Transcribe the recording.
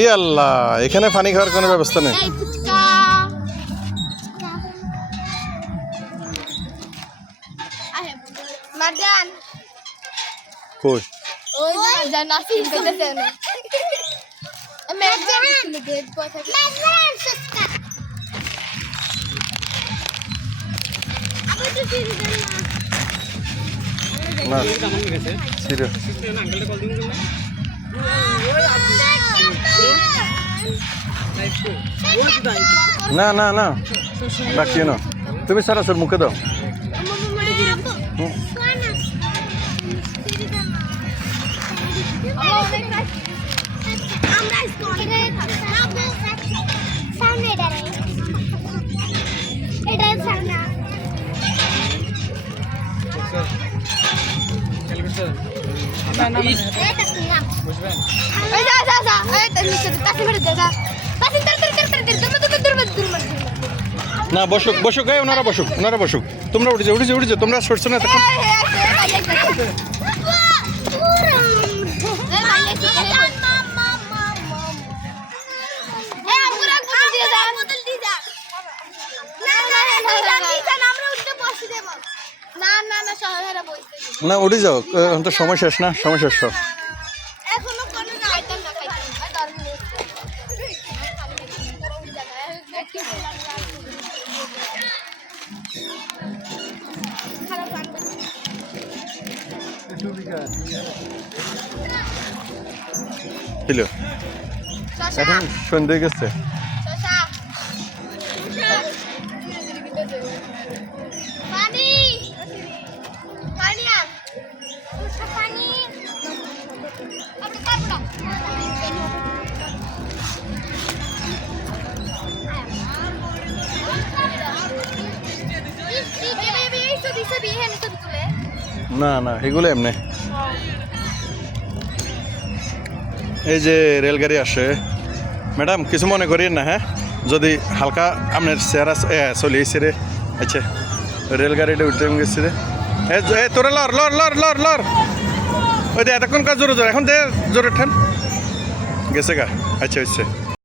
ই আল্লাহ, এখানে পানি খাওয়ার কোনো ব্যবস্থা নেই। কই না সিরিয়াস না না না ডাকিও না, তুমি সরাসরি মুখে দাও। না বসুক বসুক, ওনারা বসুক, ওনারা বসুক। তোমরা উঠেছো উঠেছো উঠেছো, তোমরা সরছো না তখন। না উঠে যাও, এখন তো সময় শেষ না, সময় শেষ সব। এখন সন্ধ্যে গেছে। না না এগুলো এমনি। এই যে রেলগাড়ি আসে, ম্যাডাম কিছু মনে করিয়েন না, হ্যাঁ যদি হালকা আপনার চেহারা চলে এসে রে। আচ্ছা রেলগাড়িটা উঠতে গেছি রে। তোরা লর লর লর লর লর, ওই দে এতক্ষণ কাজ জোরে জোরে, এখন দে জোরে ঠান গেছে গা। আচ্ছা আচ্ছা